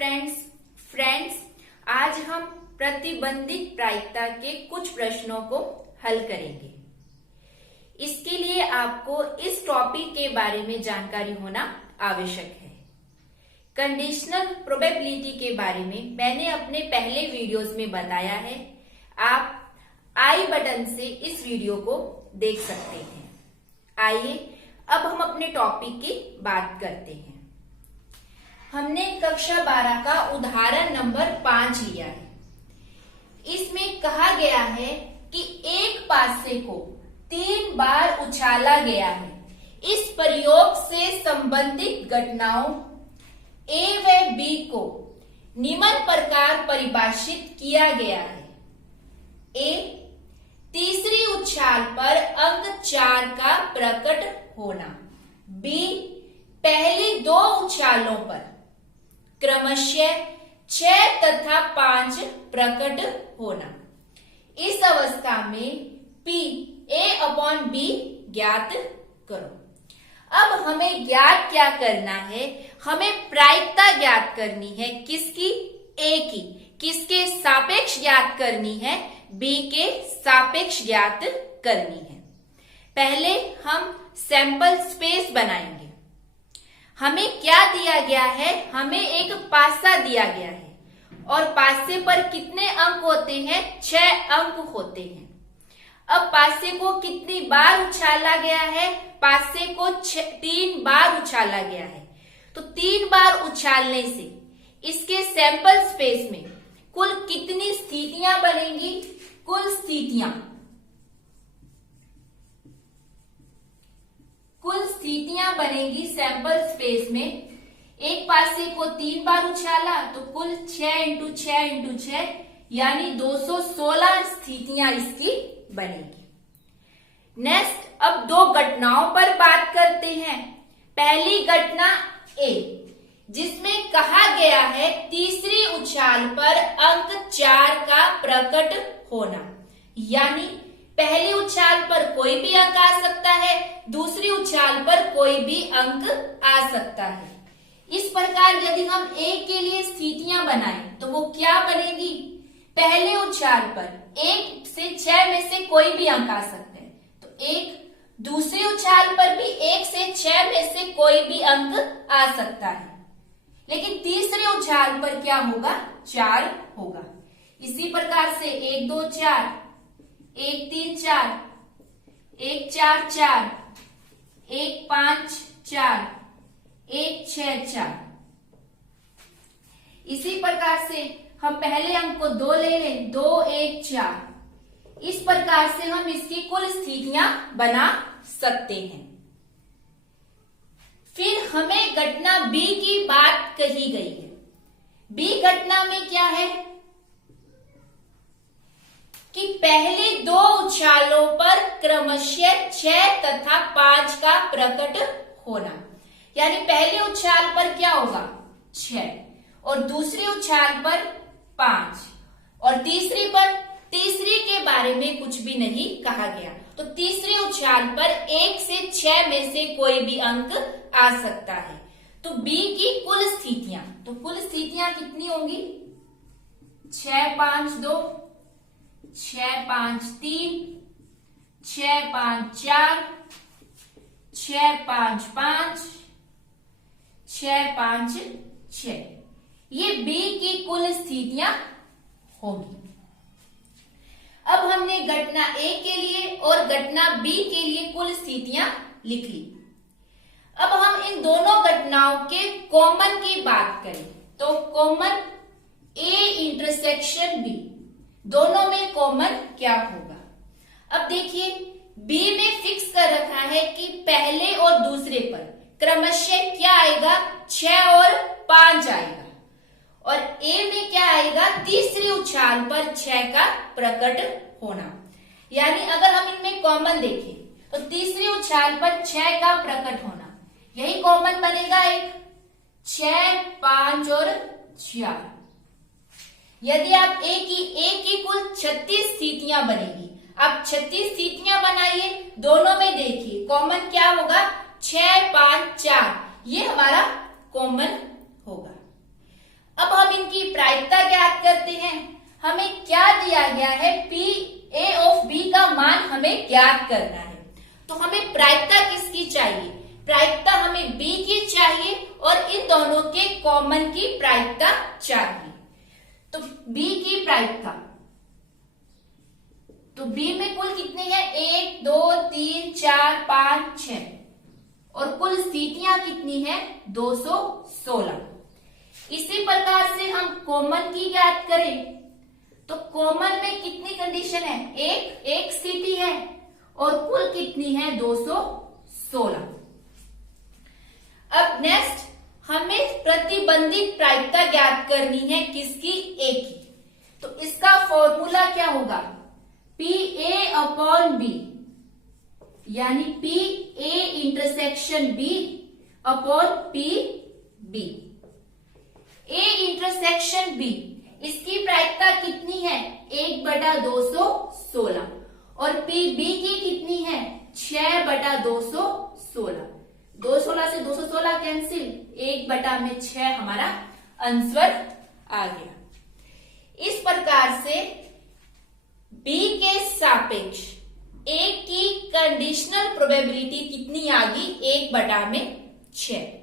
Friends आज हम प्रतिबंधित प्रायिकता के कुछ प्रश्नों को हल करेंगे। इसके लिए आपको इस टॉपिक के बारे में जानकारी होना आवश्यक है। कंडीशनल प्रोबेबिलिटी के बारे में मैंने अपने पहले वीडियोस में बताया है। आप आई बटन से इस वीडियो को देख सकते हैं। आइए अब हम अपने टॉपिक की बात करते हैं। हमने कक्षा 12 का उदाहरण नंबर 5 लिया है। इसमें कहा गया है कि एक पासे को 3 बार उछाला गया है। इस प्रयोग से संबंधित घटनाओं ए व बी को निम्न प्रकार परिभाषित किया गया है। ए, तीसरी उछाल पर अंक 4 का प्रकट होना। बी, पहली 2 उछालों पर क्रमशः 6 तथा 5 प्रकट होना। इस अवस्था में P A/B ज्ञात करो। अब हमें ज्ञात क्या करना है? हमें प्रायिकता ज्ञात करनी है। किसकी? A की। किसके सापेक्ष ज्ञात करनी है? B के सापेक्ष ज्ञात करनी है। पहले हम सैंपल स्पेस बनाएंगे। हमें क्या दिया गया है? हमें एक पासा दिया गया है और पासे पर कितने अंक होते हैं? 6 अंक होते हैं। अब पासे को कितनी बार उछाला गया है? पासे को 3 बार उछाला गया है। तो 3 बार उछालने से इसके सैंपल स्पेस में कुल कितनी स्थितियां बनेंगी? कुल स्थितियां बनेंगी सैंपल स्पेस में। एक पासे को 3 बार उछाला तो कुल 6 × 6 × 6 यानी 216 स्थितियां इसकी बनेगी। नेक्स्ट, अब 2 घटनाओं पर बात करते हैं। पहली घटना ए, जिसमें कहा गया है तीसरी उछाल पर अंक 4 का प्रकट होना। यानी पहली उछाल पर कोई भी अंक आ सकता है, दूसरी उछाल पर कोई भी अंक आ सकता है। इस प्रकार यदि हम ए के लिए स्थितियां बनाएं तो वो क्या बनेगी? पहले उछाल पर 1 से 6 में से कोई भी अंक आ सकते हैं तो 1, दूसरी उछाल पर भी 1 से 6 में से कोई भी अंक आ सकता है, लेकिन तीसरी उछाल पर क्या होगा? 4 होगा। इसी प्रकार से 1 2 4, 1 3 4, 1 4 4, 1 5 4, 1 6 4। इसी प्रकार से हम पहले अंक को 2 ले लें, 2 1 4। इस प्रकार से हम इसकी कुल स्थितियां बना सकते हैं। फिर हमें घटना बी की बात कही गई है। बी घटना में क्या है कि पहले 2 उछालों पर क्रमशः 6 तथा 5 का प्रकट होना। यानी पहले उछाल पर क्या होगा? 6 और दूसरी उछाल पर 5 और तीसरी के बारे में कुछ भी नहीं कहा गया। तो तीसरी उछाल पर 1 से 6 में से कोई भी अंक आ सकता है। तो बी की कुल स्थितियां कितनी होंगी? 6 5 2, 6 5 3, 6 5 4, 6 5 5, 6 5 6। ये बी की कुल स्थितियां होंगी। अब हमने घटना ए के लिए और घटना बी के लिए कुल स्थितियां लिख ली। अब हम इन दोनों घटनाओं के कॉमन की बात करें तो कॉमन ए इंटरसेक्शन बी, दोनों में कॉमन क्या होगा? अब देखिए, बी में फिक्स कर रखा है कि पहले और दूसरे पर क्रमशः क्या आएगा? 6 और 5 आएगा। और ए में क्या आएगा? तीसरी उछाल पर 6 का प्रकट होना। यानी अगर हम इनमें कॉमन देखें तो तीसरी उछाल पर 6 का प्रकट होना, यही कॉमन बनेगा। एक 6 5 और 4। यदि आप ए की कुल 36 स्थितियां बनेगी। आप 36 स्थितियां बनाइए, दोनों में देखिए कॉमन क्या होगा? 6 5 4, ये हमारा कॉमन होगा। अब ज्ञात करना है। तो हमें प्रायिकता किसकी चाहिए? प्रायिकता हमें बी की चाहिए और इन दोनों के कॉमन की प्रायिकता चाहिए। तो बी की प्रायिकता, तो बी में कुल कितने हैं? 1 2 3 4 5 6 और कुल स्थितियां कितनी है? 216। इसी प्रकार से हम कॉमन की ज्ञात करें तो कॉमन में कितनी कंडीशन है? एक स्थिति है और कुल कितनी है? 216। अब नेक्स्ट हमें प्रतिबंधित प्रायिकता ज्ञात करनी है किसकी? ए की। तो इसका फॉर्मूला क्या होगा? पी ए अपॉन बी, यानी P A intersection B upon P B. A intersection B, इसकी प्रायिकता कितनी है? 1/216 और पी बी की कितनी है? 6/216। 216 से 216 कैंसिल, 1/6 हमारा आंसर आ गया। इस प्रकार से बी के सापेक्ष ए की कंडीशनल प्रोबेबिलिटी कितनी आ गई? 1/6।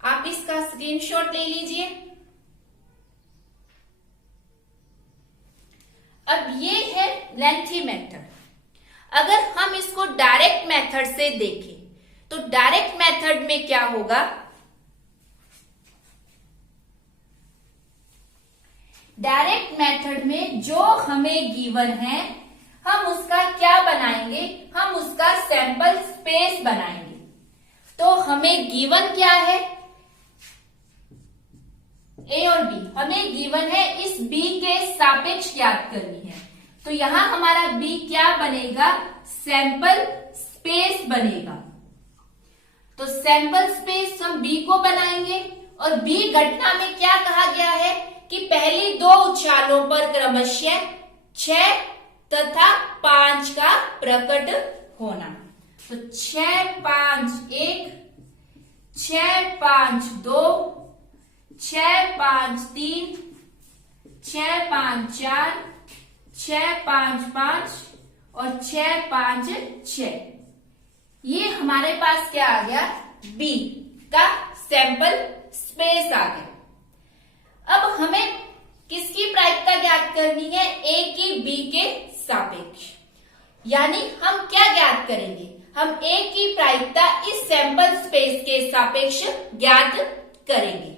आप इसका स्क्रीनशॉट ले लीजिए। अब ये है लेंथी मेथड। अगर हम इसको डायरेक्ट मेथड से देखें तो डायरेक्ट मेथड में क्या होगा? डायरेक्ट मेथड में जो हमें गिवन है हम उसका क्या बनाएंगे? हम उसका सैंपल स्पेस बनाएंगे। तो हमें गिवन क्या है? ए और बी हमें गिवन है, इस बी के सापेक्ष ज्ञात करनी है। तो यहां हमारा बी क्या बनेगा? सैंपल स्पेस बनेगा। तो सैंपल स्पेस हम बी को बनाएंगे और बी घटना में क्या कहा गया है कि पहली 2 उछालों पर क्रमशः 6 तथा 5 का प्रकट होना। तो 6 5 1, 6 5 2, 6 5 3, 6 5 4, 6 5 5 और 6 5 6। ये हमारे पास क्या आ गया? बी का सैंपल स्पेस आ गया। अब हमें किसकी प्रायिकता ज्ञात करनी है? ए की बी के सापेक्ष। यानी हम क्या ज्ञात करेंगे? हम ए की प्रायिकता इस सैंपल स्पेस के सापेक्ष ज्ञात करेंगे।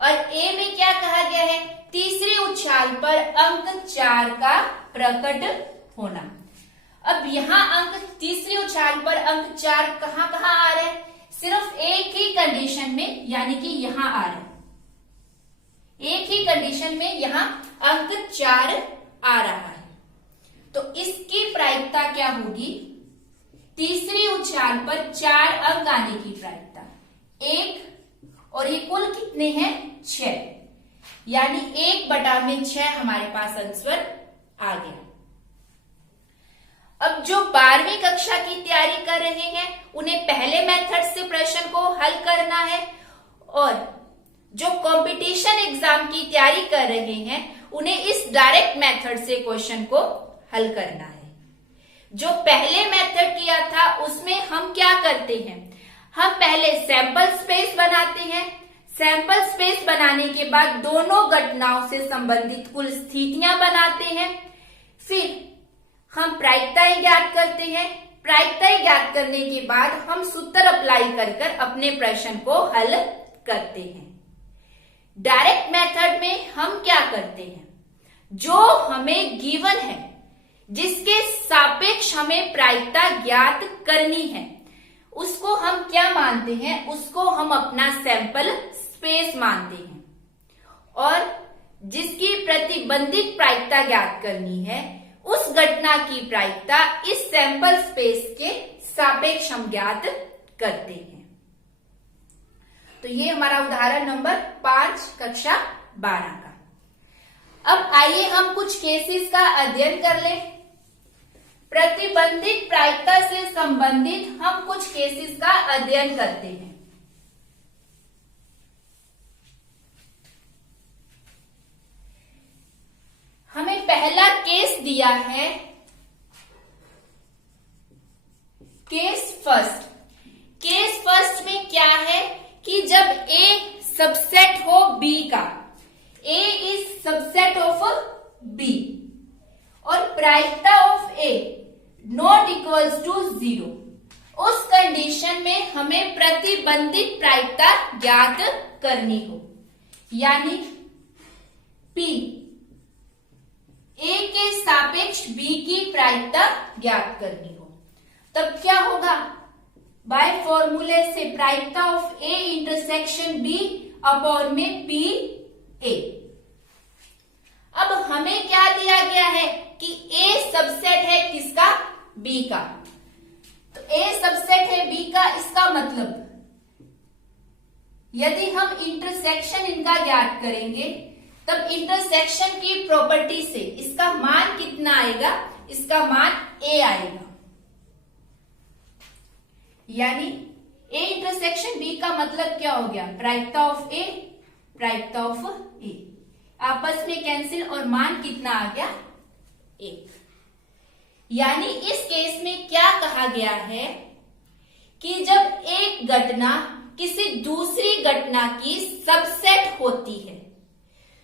और ए में क्या कहा गया है? तीसरी उछाल पर अंक 4 का प्रकट होना। अब यहाँ अंक तीसरी उछाल पर अंक 4 कहाँ कहाँ आ रहा है? सिर्फ एक ही कंडीशन में, यानी कि यहाँ आ रहा है। एक ही कंडीशन में यहाँ अंक 4 आ रहा है। तो इसकी प्रायिकता क्या होगी? तीसरी उछाल पर 4 अंक आने की प्रायिकता 1 और ये कुल कितने हैं? 6, यानी 1/6 हमारे पास आंसर आ गया। अब जो 12वीं कक्षा की तैयारी कर रहे हैं उन्हें पहले मेथड से प्रश्न को हल करना है और जो कंपटीशन एग्जाम की तैयारी कर रहे हैं उन्हें इस डायरेक्ट मेथड से क्वेश्चन को हल करना है। जो पहले मेथड किया था उसमें हम क्या करते हैं? हम पहले सैंपल स्पेस बनाते हैं। सैंपल स्पेस बनाने के बाद दोनों घटनाओं से संबंधित कुल स्थितियां बनाते हैं। फिर हम प्रायिकताएं ज्ञात करते हैं। प्रायिकताएं ज्ञात करने के बाद हम सूत्र अप्लाई कर अपने प्रश्न को हल करते हैं। डायरेक्ट मेथड में हम क्या करते हैं? जो हमें गिवन है, जिसके सापेक्ष हमें प्रायिकता ज्ञात करनी है, उसको हम क्या मानते हैं? उसको हम अपना सैंपल स्पेस मानते हैं। और जिसकी प्रतिबंधित प्रायिकता ज्ञात करनी है उस घटना की प्रायिकता इस सैंपल स्पेस के सापेक्ष हम ज्ञात करते हैं। तो ये हमारा उदाहरण नंबर 5 कक्षा 12 का। अब आइए हम कुछ केसेस का अध्ययन कर लें। प्रतिबंधित प्रायिकता से संबंधित हम कुछ केसेस का अध्ययन करते हैं। हमें पहला केस दिया है केस फर्स्ट। केस फर्स्ट में क्या है कि जब A सबसेट हो B का, A is subset of B और प्रायिकता of A not equals to 0, उस कंडीशन में हमें प्रतिबंधित प्रायिकता ज्ञात करनी हो, यानी P A के सापेक्ष B की प्रायिकता ज्ञात करनी हो। तब क्या होगा, बाय फॉर्मूले से प्रायिकता of A intersection B upon में P A। अब हमें क्या दिया गया है कि A सबसेट है किसका, B का। तो A सबसेट है B का, इसका मतलब यदि हम इंटरसेक्शन इनका ज्ञात करेंगे तब इंटरसेक्शन की प्रॉपर्टी से इसका मान कितना आएगा, इसका मान A आएगा, यानी A इंटरसेक्शन B का मतलब क्या हो गया, प्रायिकता ऑफ A प्रायिकता ऑफ A, आपस में कैंसिल और मान कितना आ गया, 1। यानी इस केस में क्या कहा गया है कि जब एक घटना किसी दूसरी घटना की सबसेट होती है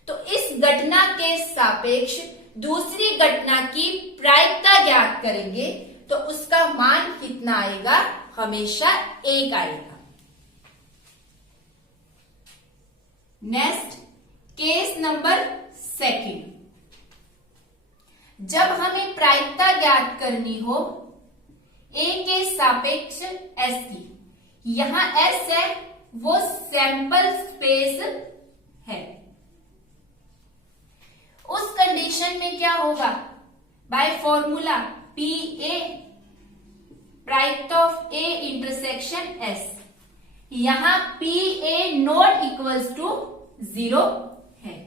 तो इस घटना के सापेक्ष दूसरी घटना की प्रायिकता ज्ञात करेंगे तो उसका मान कितना आएगा, हमेशा 1 आएगा। नेक्स्ट केस नंबर 2, जब हमें प्रायिकता ज्ञात करनी हो A के सापेक्ष S की, यहां S है वो सैंपल स्पेस है, उस कंडीशन में क्या होगा, बाय फॉर्मूला PA प्रायिकता ऑफ A इंटरसेक्शन S, यहां PA नॉट इक्वल्स टू 0 है।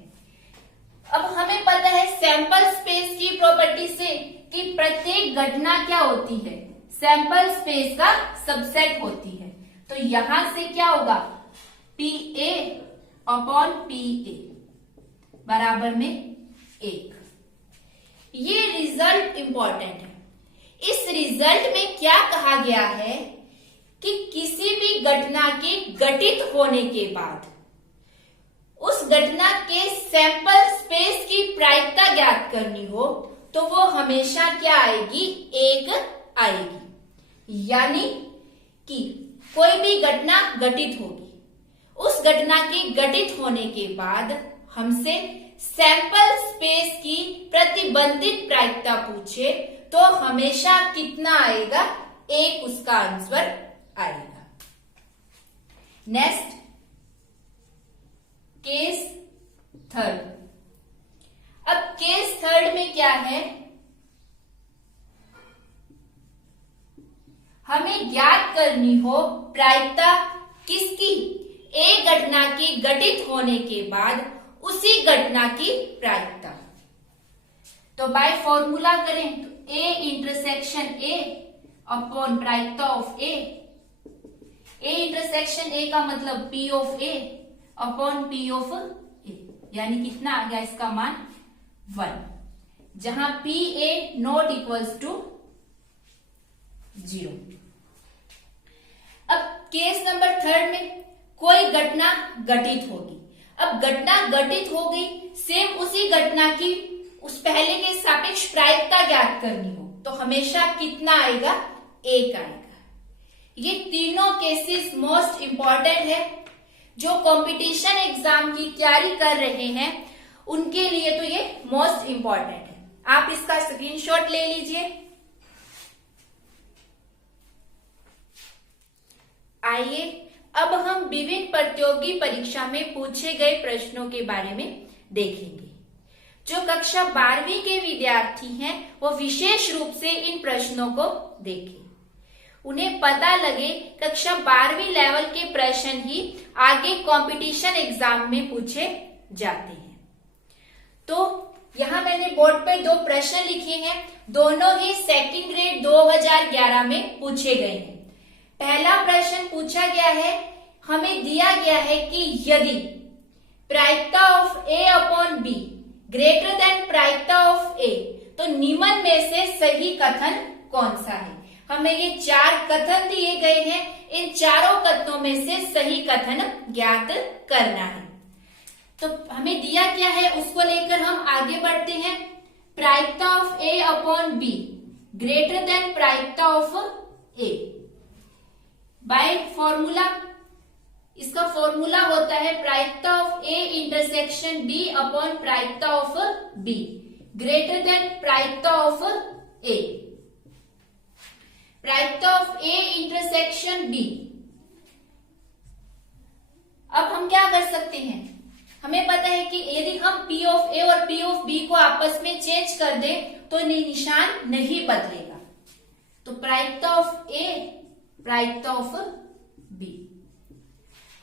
अब हमें पता है सैंपल स्पेस की प्रॉपर्टी से कि प्रत्येक घटना क्या होती है, सैंपल स्पेस का सबसेट होती है। तो यहां से क्या होगा, PA अपॉन PA बराबर में 1। ये रिजल्ट इंपॉर्टेंट है। इस रिजल्ट में क्या कहा गया है कि किसी भी घटना के घटित होने के बाद उस घटना के सैंपल स्पेस की प्रायिकता ज्ञात करनी हो तो वो हमेशा क्या आएगी, 1 आएगी। यानी कि कोई भी घटना घटित होगी, उस घटना के घटित होने के बाद हमसे सैंपल स्पेस की प्रतिबंधित प्रायिकता पूछे तो हमेशा कितना आएगा, 1 उसका आंसर आएगा। Next case third. अब केस थर्ड में क्या है, हमें ज्ञात करनी हो प्रायिकता किसकी, एक घटना के घटित होने के बाद उसी घटना की प्रायिकता। तो बाय फॉर्मूला करें तो A इंटरसेक्शन A अपॉन प्रायिकता of A, A intersection A का मतलब P of A upon P of A, यानी कितना आ गया इसका मान 1, जहां PA नॉट इक्वल्स टू 0। अब केस नंबर थर्ड में कोई घटना घटित होगी। अब घटना घटित हो गई, सेम उसी घटना की उस पहले के सापेक्ष प्रायिकता ज्ञात करनी हो तो हमेशा कितना आएगा, 1 आएगा। ये तीनों केसेस मोस्ट इंपॉर्टेंट है। जो कंपटीशन एग्जाम की तैयारी कर रहे हैं उनके लिए तो ये मोस्ट इंपॉर्टेंट है। आप इसका स्क्रीनशॉट ले लीजिए। आइए अब हम विभिन्न प्रतियोगी परीक्षा में पूछे गए प्रश्नों के बारे में देखेंगे। जो कक्षा 12वीं के विद्यार्थी हैं वो विशेष रूप से इन प्रश्नों को देखें, उन्हें पता लगे कक्षा 12वीं लेवल के प्रश्न ही आगे कंपटीशन एग्जाम में पूछे जाते हैं। तो यहां मैंने बोर्ड पे 2 प्रश्न लिखे हैं, दोनों ही सेकंड ग्रेड 2011 में पूछे गए हैं। पहला प्रश्न पूछा गया है, हमें दिया गया है कि यदि प्रायिकता of A upon B greater than प्रायिकता ऑफ A तो निम्न में से सही कथन कौन सा है। हमें ये 4 कथन दिए गए हैं, इन चारों कथनों में से सही कथन ज्ञात करना है। तो हमें दिया क्या है उसको लेकर हम आगे बढ़ते हैं। प्रायिकता of A upon B greater than प्रायिकता ऑफ ए बाय फॉर्मूला। इसका फॉर्मूला होता है प्रायिकता of A intersection B upon प्रायिकता ऑफ बी ग्रेटर देन प्रायिकता ऑफ ए। प्रायिकता ऑफ ए इंटरसेक्शन बी। अब हम क्या कर सकते हैं, हमें पता है कि यदि हम P ऑफ A और P ऑफ B को आपस में चेंज कर दें तो निशान नहीं बदलेगा। तो प्रायिकता ऑफ A प्रायिकता ऑफ B।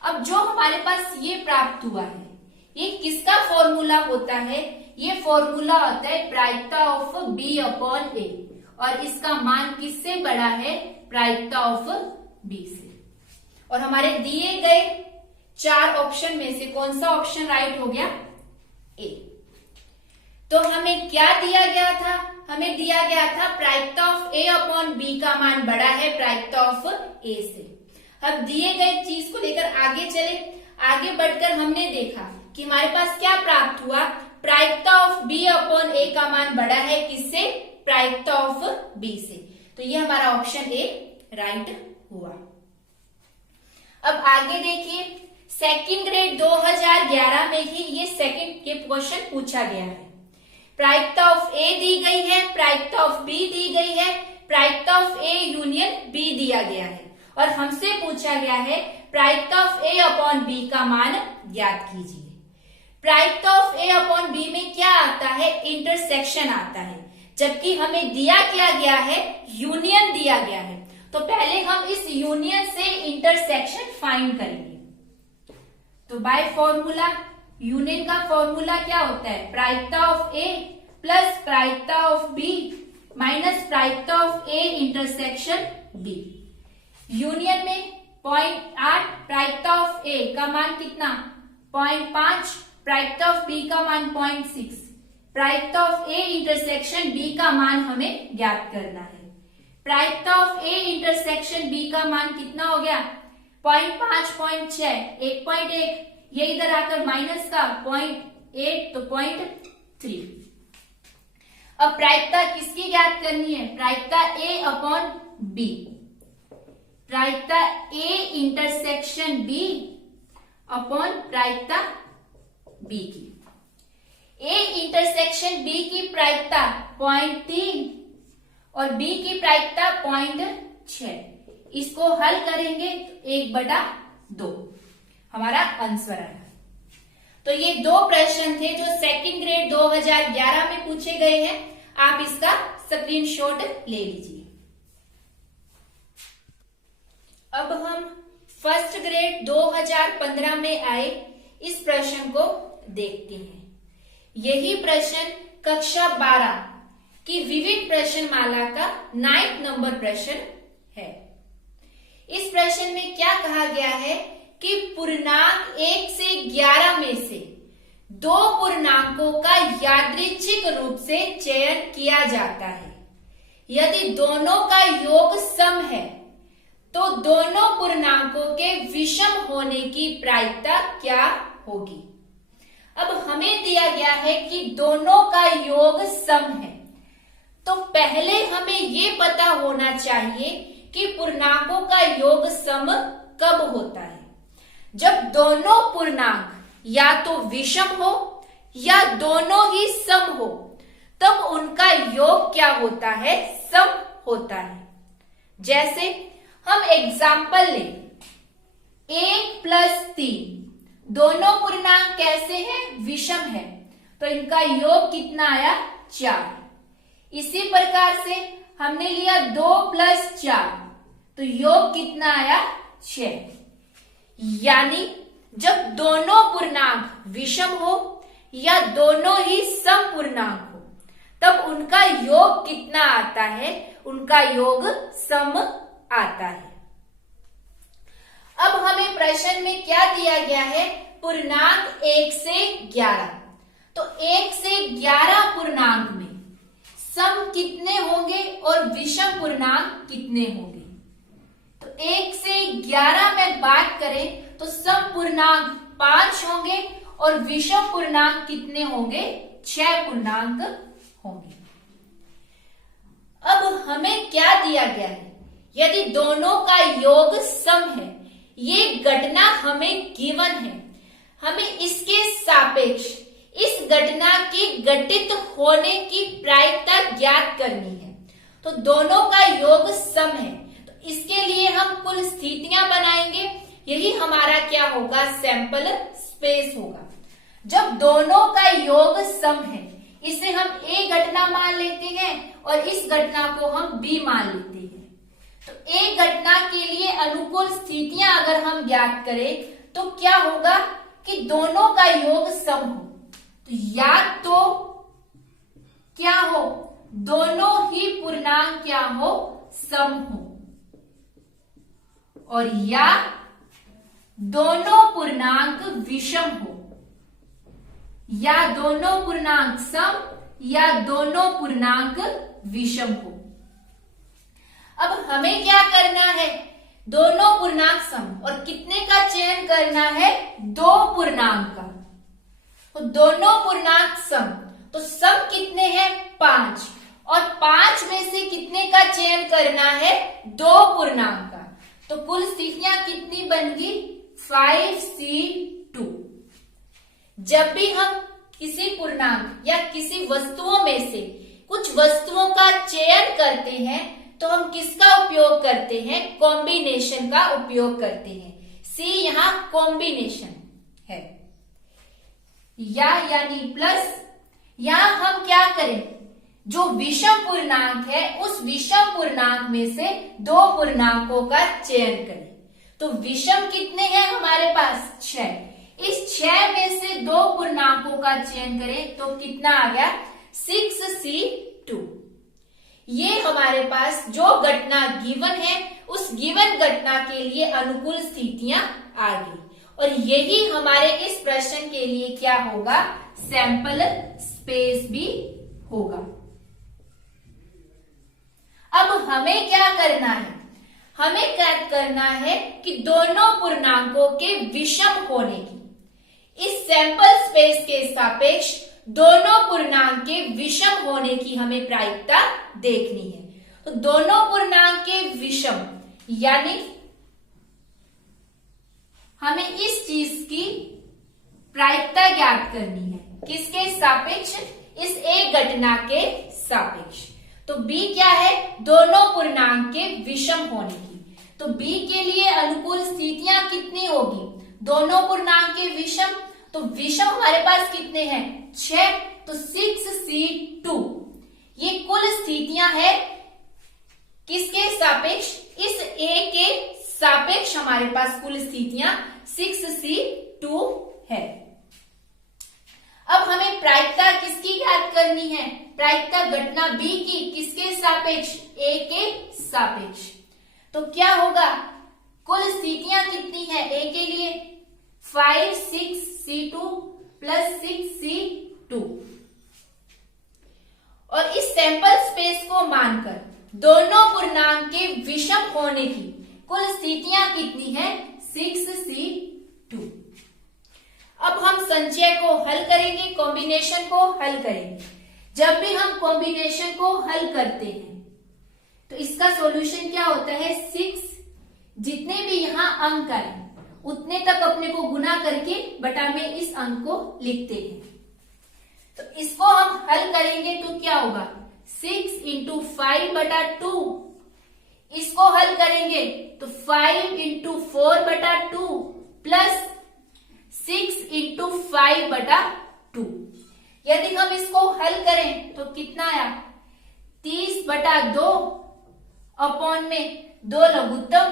अब जो हमारे पास ये प्राप्त हुआ है ये किसका फॉर्मूला होता है, ये फॉर्मूला होता है प्रायिकता ऑफ B अपॉन A और इसका मान किससे बड़ा है, प्रायिकता ऑफ B से। और हमारे दिए गए 4 ऑप्शन में से कौन सा ऑप्शन राइट हो गया, ए। तो हमें क्या दिया गया था, हमें दिया गया था प्रायिकता ऑफ ए अपॉन बी का मान बड़ा है प्रायिकता ऑफ ए से। अब दिए गए चीज को लेकर आगे चले, आगे बढ़कर हमने देखा कि हमारे पास क्या प्राप्त हुआ, प्रायिकता ऑफ बी अपॉन ए का मान बड़ा है किससे, प्रायिकता ऑफ बी से। तो ये हमारा ऑप्शन ए राइट हुआ। अब आगे देखिए, सेकंड ग्रेड 2011 में ही ये सेकंड के क्वेश्चन पूछा गया है। प्रायिकता ऑफ ए दी गई है, प्रायिकता ऑफ बी दी गई है, प्रायिकता ऑफ ए यूनियन बी दिया गया है और हमसे पूछा गया है प्रायिकता ऑफ ए अपॉन बी का मान ज्ञात कीजिए। प्रायिकता ऑफ ए अपॉन बी में क्या आता है, इंटरसेक्शन आता है, जबकि हमें दिया क्या गया है, यूनियन दिया गया है। तो पहले हम इस यूनियन से इंटरसेक्शन फाइंड करेंगे। तो बाय फॉर्मूला यूनियन का फॉर्मूला क्या होता है, प्रायिकता ऑफ ए प्लस प्रायिकता ऑफ बी माइनस प्रायिकता of A intersection B. Union में 0.8 प्रायिकता ऑफ ए का मान कितना, 0.5, प्रायिकता ऑफ बी का मान 0.6, प्रायिकता ऑफ ए इंटरसेक्शन बी का मान हमें ज्ञात करना है। प्रायिकता ऑफ ए इंटरसेक्शन बी का मान कितना हो गया, 0.5, 0.6, 1.1, ये इधर आकर माइनस का 0.8 तो 0.3। अब प्रायिकता किसकी ज्ञात करनी है, प्रायिकता ए अपॉन बी, प्रायिकता ए इंटरसेक्शन बी अपॉन प्रायिकता बी की। ए इंटरसेक्शन बी की प्रायिकता 0.3 और बी की प्रायिकता 0.6। इसको हल करेंगे तो 1/2 हमारा आंसर आया। तो ये 2 प्रश्न थे जो सेकंड ग्रेड 2011 में पूछे गए हैं। आप इसका स्क्रीनशॉट ले लीजिए। अब हम फर्स्ट ग्रेड 2015 में आए इस प्रश्न को देखते हैं। यही प्रश्न कक्षा 12 की विविध प्रश्नमाला का 9 नंबर प्रश्न है। इस प्रश्न में क्या कहा गया है कि पूर्णांक 1 से 11 में से 2 पूर्णांकों का यादृच्छिक रूप से चयन किया जाता है। यदि दोनों का योग सम है तो दोनों पूर्णांकों के विषम होने की प्रायिकता क्या होगी। अब हमें दिया गया है कि दोनों का योग सम है, तो पहले हमें ये पता होना चाहिए कि पूर्णांकों का योग सम कब होता है। जब दोनों पूर्णांक या तो विषम हो या दोनों ही सम हो तब उनका योग क्या होता है, सम होता है। जैसे हम एग्जाम्पल लें, 1 + 3 दोनों पूर्णांक कैसे हैं, विषम है, तो इनका योग कितना आया, 4। इसी प्रकार से हमने लिया 2 + 4 तो योग कितना आया, 6। यानी जब दोनों पूर्णांक विषम हो या दोनों ही सम पूर्णांक हो तब उनका योग कितना आता है, उनका योग सम आता है। अब हमें प्रश्न में क्या दिया गया है, पूर्णांक 1 से 11। तो 1 से 11 पूर्णांक में सम कितने होंगे और विषम पूर्णांक कितने होंगे। तो 1 से 11 में बात करें तो सम पूर्णांक 5 होंगे और विषम पूर्णांक कितने होंगे, 6 पूर्णांक होंगे। अब हमें क्या दिया गया है, यदि दोनों का योग सम है, ये घटना हमें गिवन है, हमें इसके सापेक्ष इस घटना के घटित होने की प्रायिकता ज्ञात करनी है। तो दोनों का योग सम है, तो इसके लिए हम कुल स्थितियां बनाएंगे, यही हमारा क्या होगा, सैंपल स्पेस होगा। जब दोनों का योग सम है, इसे हम ए घटना मान लेते हैं और इस घटना को हम बी मान लेते हैं। तो ए घटना के लिए अनुकूल स्थितियां अगर हम ज्ञात करें तो क्या होगा कि दोनों का योग सम हो। तो या तो क्या हो, दोनों ही पूर्णांक क्या हो, सम हो, और या दोनों पूर्णांक विषम हो, या दोनों पूर्णांक सम या दोनों पूर्णांक विषम हो। अब हमें क्या करना है, दोनों पूर्णांक सम, और कितने का चयन करना है, 2 पूर्णांक का। तो दोनों पूर्णांक सम, तो सम कितने हैं, 5, और 5 में से कितने का चयन करना है, 2 पूर्णांक का। तो कुल स्थितियां कितनी बन गई, 5C2। जब भी हम किसी पूर्णांक या किसी वस्तुओं में से कुछ वस्तुओं का चयन करते हैं तो हम किसका उपयोग करते हैं, कॉम्बिनेशन का उपयोग करते हैं। सी यहां कॉम्बिनेशन है, या यानी प्लस। यहां हम क्या करें, जो विषम पूर्णांक है उस विषम पूर्णांक में से 2 पूर्णांकों का चयन करें। तो विषम कितने हैं हमारे पास, 6। इस 6 में से 2 पूर्णांकों का चयन करें तो कितना आ गया, 6C2। ये हमारे पास जो घटना गिवन है उस गिवन घटना के लिए अनुकूल स्थितियां आ गई, और यही हमारे इस प्रश्न के लिए क्या होगा, सैंपल स्पेस भी होगा। अब हमें क्या करना है, हमें क्या करना है कि दोनों पूर्णांकों के विषम होने की, इस सैंपल स्पेस के सापेक्ष दोनों पूर्णांक के विषम होने की हमें प्रायिकता देखनी है। तो दोनों पूर्णांक के विषम यानी हमें इस चीज की प्रायिकता ज्ञात करनी है, किसके सापेक्ष, इस एक घटना के सापेक्ष। तो बी क्या है, दोनों पूर्णांक के विषम होने की। तो बी के लिए अनुकूल स्थितियां कितनी होगी, दोनों पूर्णांक के विषम। तो विषम हमारे पास कितने हैं, 6, तो 6C2। ये कुल स्थितियां है किसके सापेक्ष, इस ए के सापेक्ष हमारे पास कुल स्थितियां 6C2 है। अब हमें प्रायिकता किसकी ज्ञात करनी है, प्रायिकता घटना बी की, किसके सापेक्ष, ए के सापेक्ष। तो क्या होगा, कुल स्थितियां कितनी है ए के लिए, 5 6C2 प्लस 6C2। और इस सैंपल स्पेस को मानकर दोनों पूर्णांक के विषम होने की कुल स्थितियां कितनी है, 6C2। अब हम संचय को हल करेंगे, कॉम्बिनेशन को हल करेंगे। जब भी हम कॉम्बिनेशन को हल करते हैं तो इसका सॉल्यूशन क्या होता है, 6 जितने भी यहाँ अंक आए उतने तक अपने को गुना करके बटा में इस अंक को लिखते हैं। तो इसको हम हल करेंगे तो क्या होगा, 6 इंटू 5 बटा 2। इसको हल करेंगे तो 5 इंटू 4 बटा 2 प्लस 6 इंटू 5 बटा 2। यदि हम इसको हल करें तो कितना आया, 30 बटा 2 अपॉन में 2 लघुत्तम,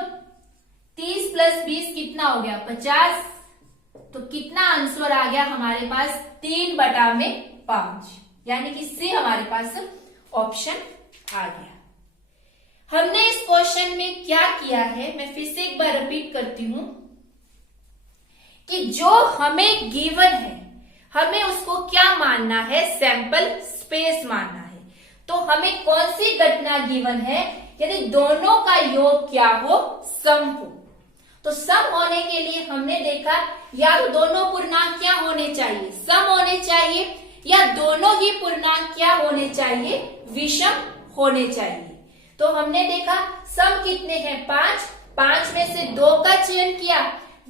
30 प्लस 20 कितना हो गया, 50। तो कितना आंसर आ गया हमारे पास, 3 बटा में 5, यानी कि सी हमारे पास ऑप्शन आ गया। हमने इस क्वेश्चन में क्या किया है, मैं फिर से एक बार रिपीट करती हूं कि जो हमें गिवन है हमें उसको क्या मानना है, सैंपल स्पेस मानना है। तो हमें कौन सी घटना गिवन है, यदि दोनों का योग क्या हो, सम हो। तो सम होने के लिए हमने देखा या तो दोनों पूर्णांक क्या होने चाहिए, सम होने चाहिए, या दोनों ही पूर्णांक क्या होने चाहिए, विषम होने चाहिए। तो हमने देखा सम कितने हैं, 5, 5 में से 2 का चयन किया,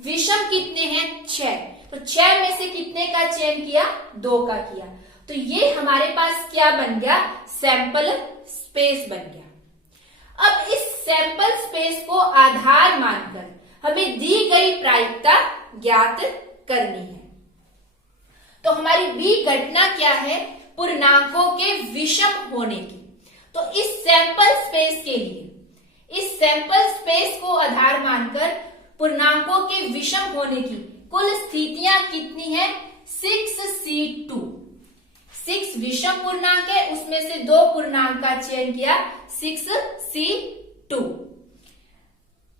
विषम कितने हैं, 6, तो 6 में से कितने का चयन किया, 2 का किया। तो ये हमारे पास क्या बन गया, सैंपल स्पेस बन गया। अब इस सैंपल स्पेस को आधार मानकर हमें दी गई प्रायिकता ज्ञात करनी है। तो हमारी बी घटना क्या है, पूर्णांकों के विषम होने की। तो इस सैंपल स्पेस के लिए, इस सैंपल स्पेस को आधार मानकर पूर्णांकों के विषम होने की कुल स्थितियां कितनी है, 6C2। 6 विषम पूर्णांक है, उसमें से 2 पूर्णांक का चयन किया, 6C2।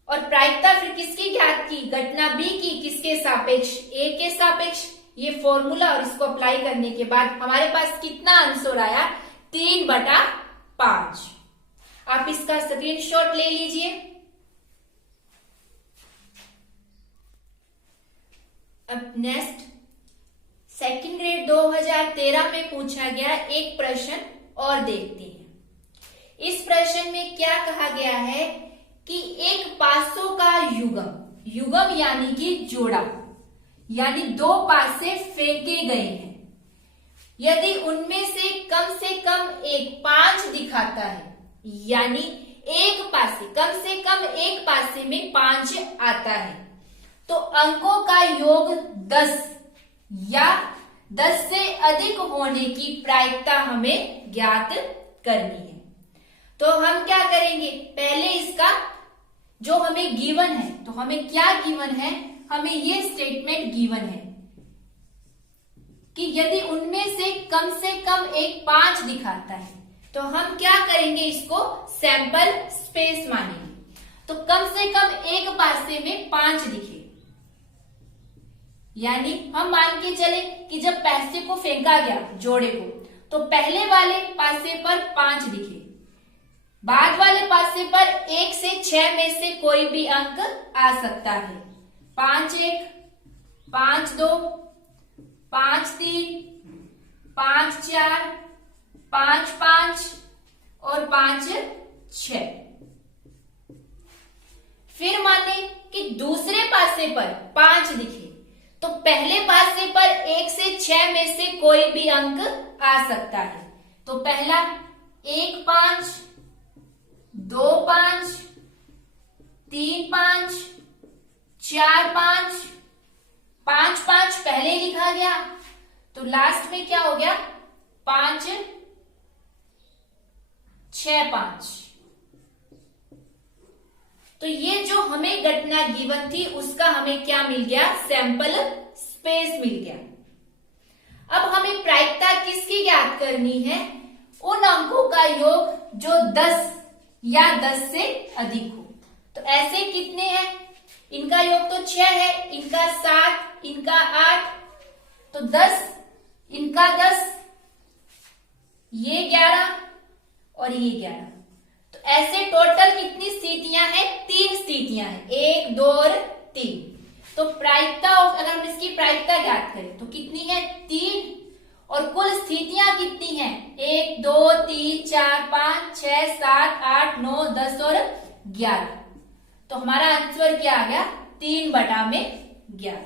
और प्रायिकता फिर किसकी ज्ञात की, घटना बी की, किसके सापेक्ष, ए के सापेक्ष। ये फॉर्मूला और इसको अप्लाई करने के बाद हमारे पास कितना आंसर आया, 3/5। आप इसका स्क्रीनशॉट ले लीजिए। अब नेक्स्ट सेकंड ग्रेड 2013 में पूछा गया एक प्रश्न और देखते हैं। इस प्रश्न में क्या कहा गया है कि एक पासों का युगम, युगम यानी कि जोड़ा, यानी 2 पासे फेंके गए हैं, यदि उनमें से कम एक 5 दिखाता है, यानी एक पासे कम से कम एक पासे में 5 आता है, तो अंकों का योग 10 या 10 से अधिक होने की प्रायिकता हमें ज्ञात करनी है। तो हम क्या करेंगे, पहले इसका जो हमें गिवन है, तो हमें क्या गिवन है, हमें ये स्टेटमेंट गिवन है कि यदि उनमें से कम एक 5 दिखाता है, तो हम क्या करेंगे, इसको सैंपल स्पेस मानेंगे। तो कम से कम एक पासे में 5 दिखे, यानी हम मान के चले कि जब पैसे को फेंका गया जोड़े को, तो पहले वाले पासे पर 5 दिखे, बाद वाले पासे पर 1 से 6 में से कोई भी अंक आ सकता है। 5-1, 5-2, 5-3, 5-4, 5-5 और 5-6। फिर माने कि दूसरे पासे पर 5 दिखे, तो पहले पासे पर 1 से 6 में से कोई भी अंक आ सकता है। तो पहला 1-5, 2-5, 3-5, 4-5, 5-5 पहले लिखा गया, तो लास्ट में क्या हो गया, 5-6-5। तो ये जो हमें घटना गिवन थी उसका हमें क्या मिल गया, सैंपल स्पेस मिल गया। अब हमें प्रायिकता किसकी ज्ञात करनी है, उन अंकों का योग जो 10 या 10 से अधिक हो। तो ऐसे कितने हैं, इनका योग तो 6 है, इनका 7, इनका 8, तो 10, इनका 10, ये 11 और ये 11। तो ऐसे टोटल कितनी स्थितियां हैं, 3 स्थितियां हैं, 1, 2 और 3। तो प्रायिकता, अगर हम इसकी प्रायिकता ज्ञात करें तो कितनी है, 3, और कुल स्थितियां कितनी हैं, 1, 2, 3, 4, 5, 6, 7, 8, 9, 10 और 11। तो हमारा आंसर क्या आ गया, 3/11।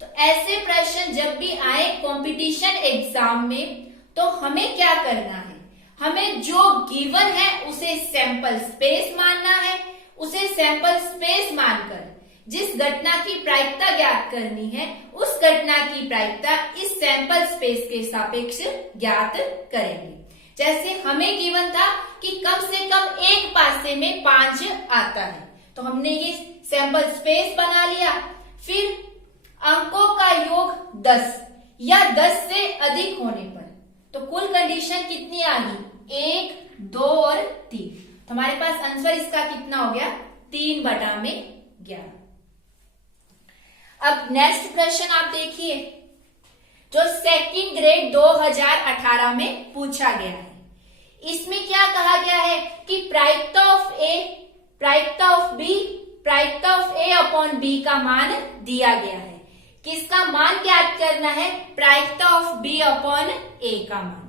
तो ऐसे प्रश्न जब भी आए कंपटीशन एग्जाम में, तो हमें क्या करना है, हमें जो गिवन है उसे सैंपल स्पेस मानना है, उसे सैंपल स्पेस मानकर जिस घटना की प्रायिकता ज्ञात करनी है, उस घटना की प्रायिकता इस सैंपल स्पेस के सापेक्ष ज्ञात करेंगे। जैसे हमें गिवन था कि कम से कम एक पासे में 5 आता है, तो हमने ये सैंपल स्पेस बना लिया। फिर अंकों का योग 10 या 10 से अधिक होने पर, तो कुल कंडीशन कितनी आ गई, 1, 2 और 3। तो हमारे पास आंसर इसका कितना हो गया, 3/11। अब नेक्स्ट प्रश्न आप देखिए, जो सेकंड ग्रेड 2018 में पूछा गया है। इसमें क्या कहा गया है कि प्रायिकता ऑफ ए, प्रायिकता ऑफ बी, प्रायिकता ऑफ ए अपॉन बी का मान दिया गया है। किसका मान ज्ञात करना है? प्रायिकता ऑफ बी अपॉन ए का मान।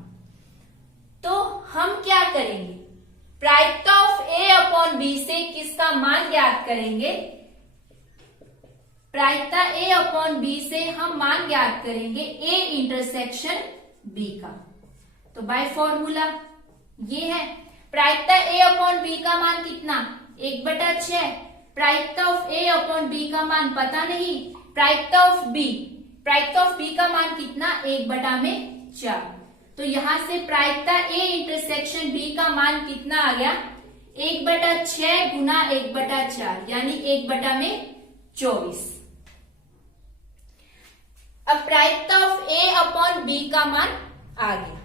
तो हम क्या करेंगे? प्रायिकता ऑफ ए अपॉन बी से किसका मान ज्ञात करेंगे? प्रायिकता ए अपॉन बी से हम मान ज्ञात करेंगे ए इंटरसेक्शन बी का। तो बाय फॉर्मूला ये है प्रायिकता ए अपॉन बी का मान कितना? 1/6। प्रायिकता ऑफ ए अपॉन बी का मान पता नहीं। प्रायिकता ऑफ बी, प्रायिकता ऑफ बी का मान कितना? 1/4। तो यहां से प्रायिकता ए इंटरसेक्शन बी का मान कितना आ गया? 1/6 गुना 1/4 यानी 1/24। अब प्रायिकता ऑफ ए अपॉन बी का मान आ गया।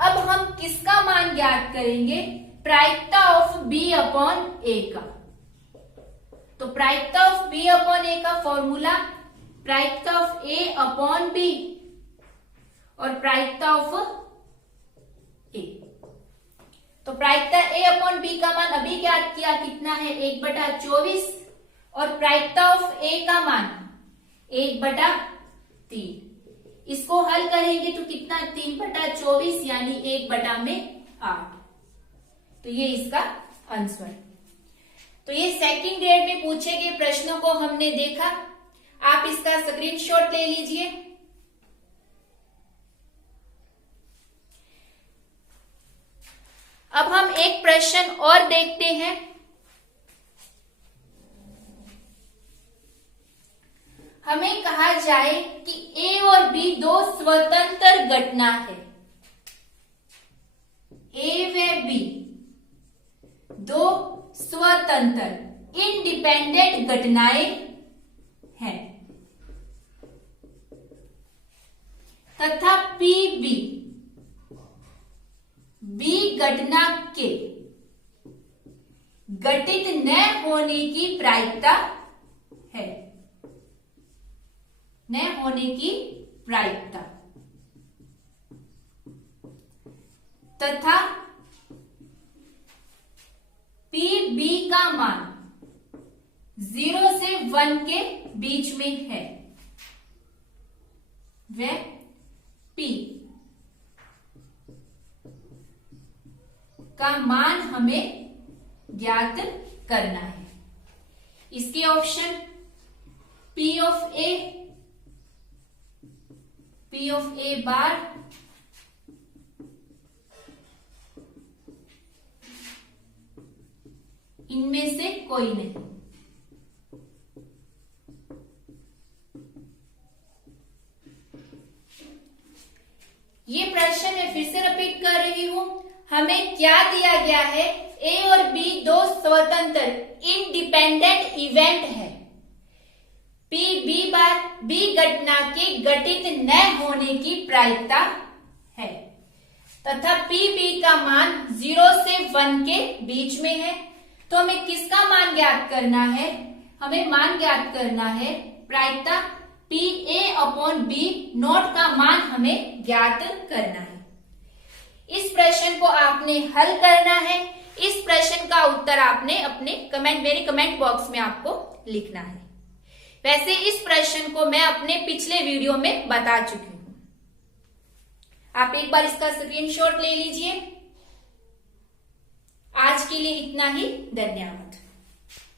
अब हम किसका मान ज्ञात करेंगे? प्रायिकता ऑफ बी अपॉन ए का। तो प्रायिकता ऑफ बी अपॉन ए का फॉर्मूला प्रायिकता ऑफ ए अपॉन बी और प्रायिकता ऑफ ए। तो प्रायिकता ए अपॉन बी का मान अभी ज्ञात किया, कितना है? 1/24 और प्रायिकता ऑफ ए का मान 1/3। इसको हल करेंगे तो कितना? 3/24 यानी 1/8। तो ये इसका आंसर। तो ये सेकंड ग्रेड में पूछे गए प्रश्नों को हमने देखा। आप इसका स्क्रीनशॉट ले लीजिए। अब हम एक प्रश्न और देखते हैं। हमें कहा जाए कि ए और बी दो स्वतंत्र घटना है। ए व बी दो स्वतंत्र इंडिपेंडेंट घटनाएं हैं तथा पी बी घटना के घटित न होने की प्रायिकता है। न होने की प्रायिकता तथा पी बी का मान 0 से 1 के बीच में है। व पी का मान हमें ज्ञात करना है। इसके ऑप्शन पी ऑफ ए बार इनमें से कोई नहीं। ये प्रश्न मैं फिर से रिपीट कर रही हूं। हमें क्या दिया गया है? ए और बी दो स्वतंत्र इंडिपेंडेंट इवेंट है। पी बी बार बी घटना के घटित न होने की प्रायिकता है तथा पी बी का मान 0 से 1 के बीच में है। तो हमें किसका मान ज्ञात करना है? हमें मान ज्ञात करना है प्रायिकता P A upon B not का मान हमें ज्ञात करना है। इस प्रश्न को आपने हल करना है। इस प्रश्न का उत्तर आपने अपने मेरे कमेंट बॉक्स में आपको लिखना है। वैसे इस प्रश्न को मैं अपने पिछले वीडियो में बता चुकी हूं। आप एक बार इसका स्क्रीनशॉट ले लीजिए। आज के लिए इतना ही। धन्यवाद।